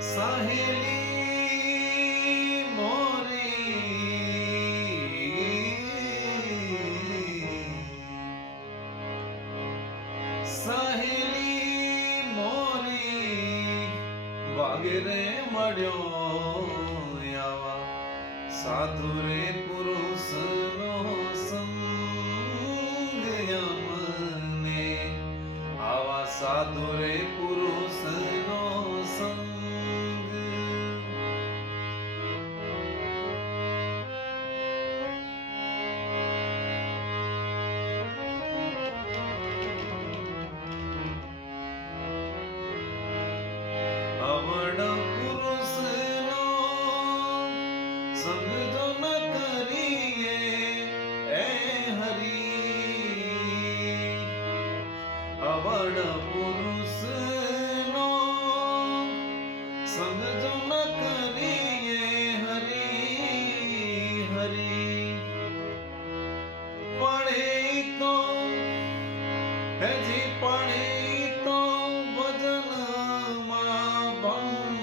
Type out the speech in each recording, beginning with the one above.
સહેલી મોરી વાગરે મળ્યો આવા સાધુ રે પુરુષનો સંગ મને આવા સાધુ રે પુરુષનો સંગ અવળ પુરુષનો સંગ જો ન કરીએ એ હરી અવળ પુરુષનો સંગ જો ન કરીએ હરી હરી પડે તો હજી પડે તો ભજનમાં ભંગ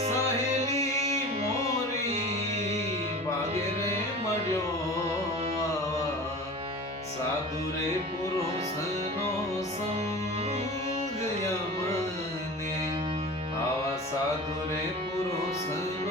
સહેલી મોરી વાગરે મળ્યો આવા સાધુ રે પુરુષનો સંગ મને આવા સાધુ રે પુરુષનો